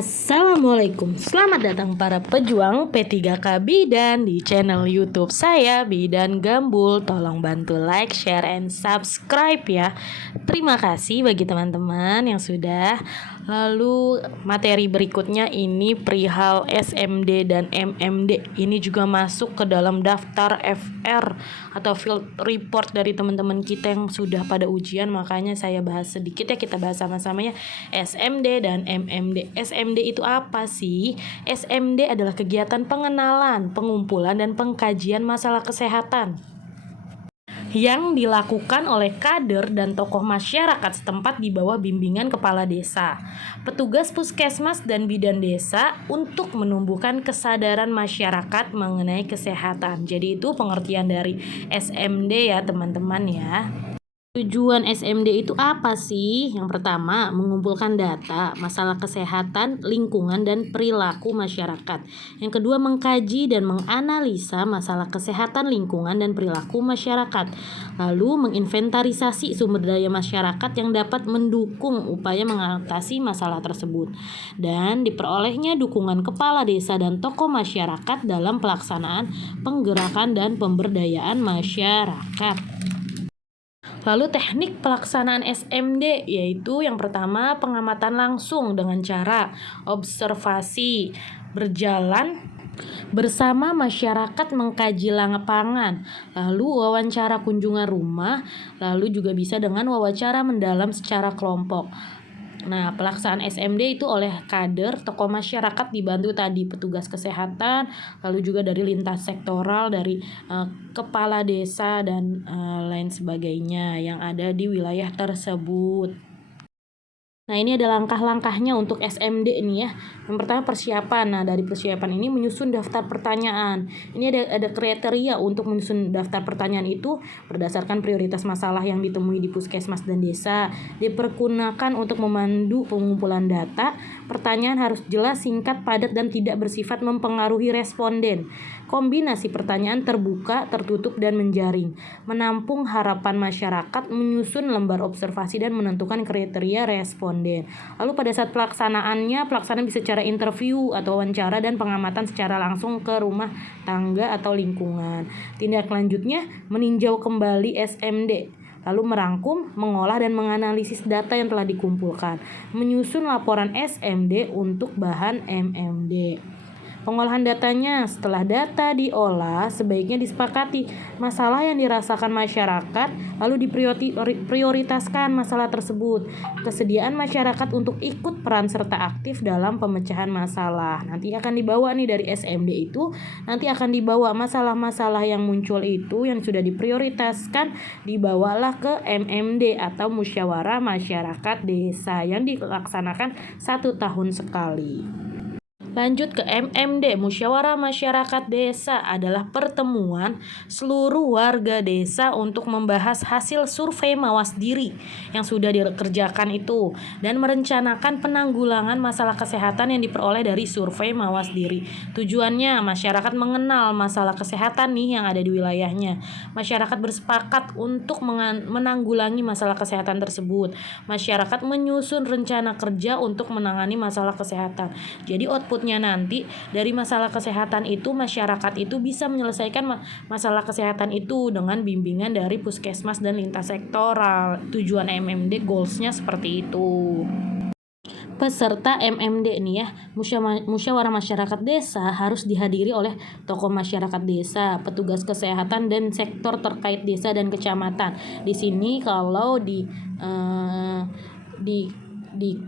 Assalamualaikum, selamat datang para pejuang P3K Bidan di channel YouTube saya Bidan Gambul. Tolong bantu like, share, and subscribe ya. Terima kasih bagi teman-teman yang sudah. Lalu materi berikutnya ini perihal SMD dan MMD. Ini juga masuk ke dalam daftar FR atau field report dari teman-teman kita yang sudah pada ujian. Makanya saya bahas sedikit ya, kita bahas sama-sama ya. SMD dan MMD. SMD itu apa sih? SMD adalah kegiatan pengenalan, pengumpulan, dan pengkajian masalah kesehatan yang dilakukan oleh kader dan tokoh masyarakat setempat di bawah bimbingan kepala desa, petugas puskesmas dan bidan desa untuk menumbuhkan kesadaran masyarakat mengenai kesehatan. Jadi itu pengertian dari SMD ya teman-teman ya. Tujuan SMD itu apa sih? Yang pertama, mengumpulkan data, masalah kesehatan, lingkungan, dan perilaku masyarakat. Yang kedua, mengkaji dan menganalisa masalah kesehatan, lingkungan, dan perilaku masyarakat. Lalu, menginventarisasi sumber daya masyarakat yang dapat mendukung upaya mengatasi masalah tersebut. Dan diperolehnya dukungan kepala desa dan tokoh masyarakat dalam pelaksanaan penggerakan dan pemberdayaan masyarakat. Lalu teknik pelaksanaan SMD yaitu yang pertama pengamatan langsung dengan cara observasi, berjalan bersama masyarakat mengkaji lapangan, lalu wawancara kunjungan rumah, lalu juga bisa dengan wawancara mendalam secara kelompok. Nah, pelaksanaan SMD itu oleh kader, tokoh masyarakat dibantu tadi petugas kesehatan, lalu juga dari lintas sektoral, dari kepala desa dan lain sebagainya yang ada di wilayah tersebut. Nah, ini ada langkah-langkahnya untuk SMD ini ya. Yang pertama persiapan. Nah, dari persiapan ini menyusun daftar pertanyaan. Ini ada kriteria untuk menyusun daftar pertanyaan itu berdasarkan prioritas masalah yang ditemui di puskesmas dan desa. Dipergunakan untuk memandu pengumpulan data. Pertanyaan harus jelas, singkat, padat, dan tidak bersifat mempengaruhi responden. Kombinasi pertanyaan terbuka, tertutup, dan menjaring. Menampung harapan masyarakat, menyusun lembar observasi, dan menentukan kriteria responden. Lalu pada saat pelaksanaan bisa secara interview atau wawancara dan pengamatan secara langsung ke rumah tangga atau lingkungan. Tindak lanjutnya meninjau kembali SMD. Lalu merangkum, mengolah, dan menganalisis data yang telah dikumpulkan. Menyusun laporan SMD untuk bahan MMD. Pengolahan datanya, setelah data diolah sebaiknya disepakati masalah yang dirasakan masyarakat, lalu diprioritaskan masalah tersebut. Kesediaan masyarakat untuk ikut peran serta aktif dalam pemecahan masalah. Nanti akan dibawa nih dari SMD itu, nanti akan dibawa masalah-masalah yang muncul itu yang sudah diprioritaskan, dibawalah ke MMD atau musyawarah masyarakat desa yang dilaksanakan 1 tahun sekali. Lanjut ke MMD, Musyawarah Masyarakat Desa adalah pertemuan seluruh warga desa untuk membahas hasil survei mawas diri yang sudah dikerjakan itu dan merencanakan penanggulangan masalah kesehatan yang diperoleh dari survei mawas diri. Tujuannya masyarakat mengenal masalah kesehatan nih yang ada di wilayahnya. Masyarakat bersepakat untuk menanggulangi masalah kesehatan tersebut. Masyarakat menyusun rencana kerja untuk menangani masalah kesehatan. Jadi outputnya nanti dari masalah kesehatan itu masyarakat itu bisa menyelesaikan masalah kesehatan itu dengan bimbingan dari puskesmas dan lintas sektoral. Tujuan MMD goalsnya seperti itu. Peserta MMD nih ya, musyawarah masyarakat desa harus dihadiri oleh tokoh masyarakat desa, petugas kesehatan, dan sektor terkait desa dan kecamatan. Di sini kalau di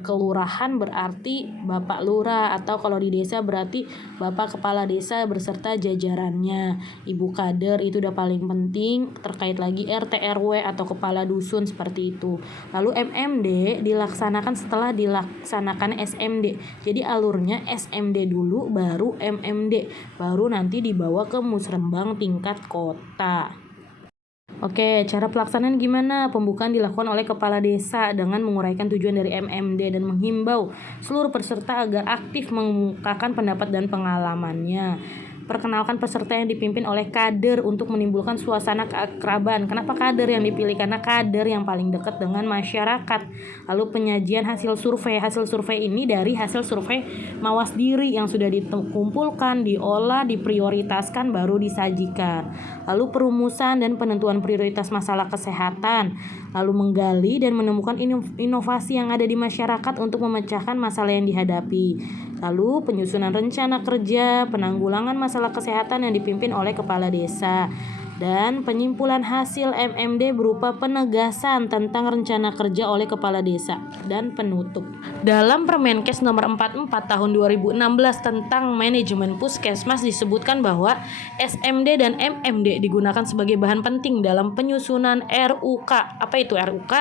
kelurahan berarti Bapak Lurah, atau kalau di desa berarti Bapak Kepala Desa beserta jajarannya. Ibu kader itu udah paling penting, terkait lagi RT RW atau kepala dusun seperti itu. Lalu MMD dilaksanakan setelah dilaksanakan SMD. Jadi alurnya SMD dulu baru MMD, baru nanti dibawa ke musrembang tingkat kota. Oke, cara pelaksanaan gimana? Pembukaan dilakukan oleh kepala desa dengan menguraikan tujuan dari MMD dan menghimbau seluruh peserta agar aktif mengemukakan pendapat dan pengalamannya. Perkenalkan peserta yang dipimpin oleh kader untuk menimbulkan suasana keakraban. Kenapa kader yang dipilih? Karena kader yang paling dekat dengan masyarakat. Lalu penyajian hasil survei. Hasil survei ini dari hasil survei mawas diri yang sudah dikumpulkan, diolah, diprioritaskan, baru disajikan. Lalu perumusan dan penentuan prioritas masalah kesehatan. Lalu menggali dan menemukan inovasi yang ada di masyarakat untuk memecahkan masalah yang dihadapi. Lalu penyusunan rencana kerja, penanggulangan masalah kesehatan yang dipimpin oleh kepala desa. Dan penyimpulan hasil MMD berupa penegasan tentang rencana kerja oleh kepala desa dan penutup. Dalam Permenkes nomor 44 tahun 2016 tentang manajemen puskesmas disebutkan bahwa SMD dan MMD digunakan sebagai bahan penting dalam penyusunan RUK. Apa itu RUK?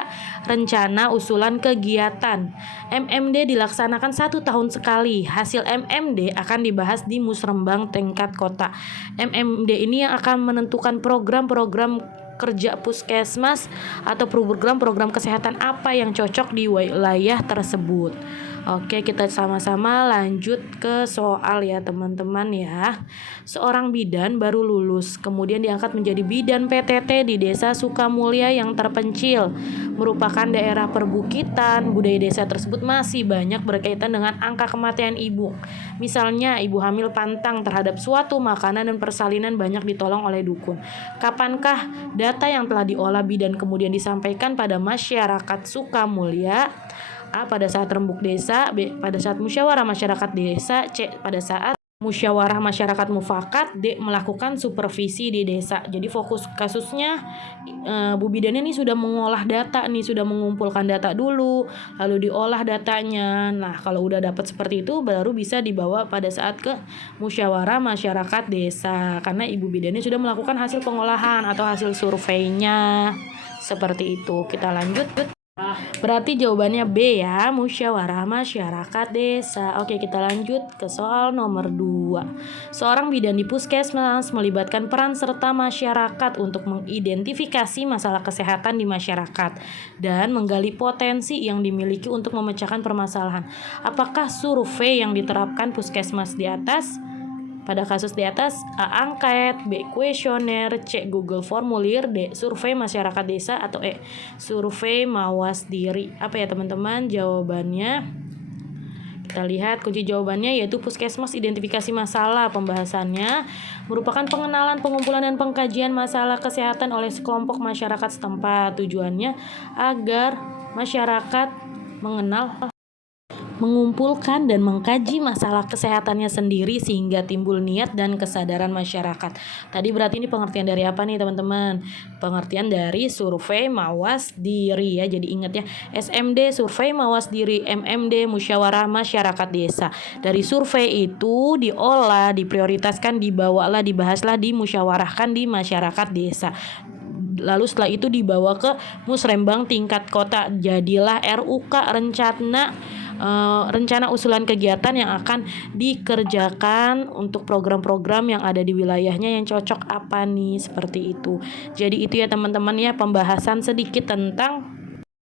Rencana Usulan Kegiatan. MMD dilaksanakan 1 tahun sekali. Hasil MMD akan dibahas di musrembang tingkat kota. MMD ini yang akan menentukan program-program kerja puskesmas atau program-program kesehatan apa yang cocok di wilayah tersebut. Oke, kita sama-sama lanjut ke soal ya teman-teman ya. Seorang bidan baru lulus, kemudian diangkat menjadi bidan PTT di Desa Sukamulya yang terpencil, merupakan daerah perbukitan. Budaya desa tersebut masih banyak berkaitan dengan angka kematian ibu. Misalnya, ibu hamil pantang terhadap suatu makanan dan persalinan banyak ditolong oleh dukun. Kapankah data yang telah diolah bidan kemudian disampaikan pada masyarakat Sukamulya? A. Pada saat rembuk desa. B. Pada saat musyawarah masyarakat desa. C. Pada saat musyawarah masyarakat mufakat. D. Melakukan supervisi di desa. Jadi fokus kasusnya Bu Bidan ini sudah mengolah data nih, sudah mengumpulkan data dulu, lalu diolah datanya. Nah, kalau udah dapat seperti itu baru bisa dibawa pada saat ke musyawarah masyarakat desa, karena Ibu Bidan ini sudah melakukan hasil pengolahan atau hasil surveinya. Seperti itu. Kita lanjut. Berarti jawabannya B ya, musyawarah masyarakat desa. Oke, kita lanjut ke soal nomor 2. Seorang bidan di puskesmas melibatkan peran serta masyarakat untuk mengidentifikasi masalah kesehatan di masyarakat dan menggali potensi yang dimiliki untuk memecahkan permasalahan. Apakah survei yang diterapkan puskesmas di atas? Pada kasus di atas, A. Angket, B. Kuesioner, C. Google Formulir, D. Survei masyarakat desa, atau E. Survei mawas diri. Apa ya teman-teman jawabannya? Kita lihat kunci jawabannya yaitu puskesmas identifikasi masalah. Pembahasannya merupakan pengenalan, pengumpulan, dan pengkajian masalah kesehatan oleh sekelompok masyarakat setempat. Tujuannya agar masyarakat mengenal, mengumpulkan dan mengkaji masalah kesehatannya sendiri sehingga timbul niat dan kesadaran masyarakat. Tadi berarti ini pengertian dari apa nih teman-teman? Pengertian dari survei mawas diri ya. Jadi ingat ya, SMD survei mawas diri, MMD musyawarah masyarakat desa. Dari survei itu diolah, diprioritaskan, dibawalah, dibahaslah, dimusyawarahkan di masyarakat desa. Lalu setelah itu dibawa ke musrembang tingkat kota. Jadilah RUK, rencana usulan kegiatan yang akan dikerjakan untuk program-program yang ada di wilayahnya yang cocok apa nih, seperti itu. Jadi itu ya teman-teman ya, pembahasan sedikit tentang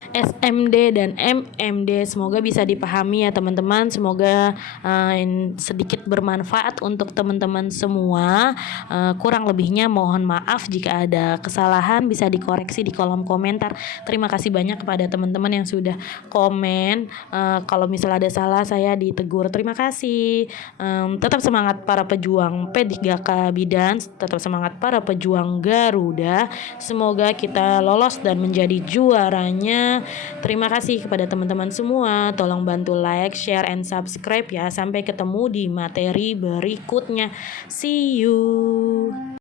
SMD dan MMD. Semoga bisa dipahami ya teman-teman. Semoga sedikit bermanfaat untuk teman-teman semua. Kurang lebihnya mohon maaf jika ada kesalahan, bisa dikoreksi di kolom komentar. Terima kasih banyak kepada teman-teman yang sudah komen. Kalau misalnya ada salah saya ditegur. Terima kasih. Tetap semangat para pejuang P3K Bidan, tetap semangat para pejuang Garuda. Semoga kita lolos dan menjadi juaranya. Terima kasih kepada teman-teman semua. Tolong bantu like, share, and subscribe ya. Sampai ketemu di materi berikutnya. See you.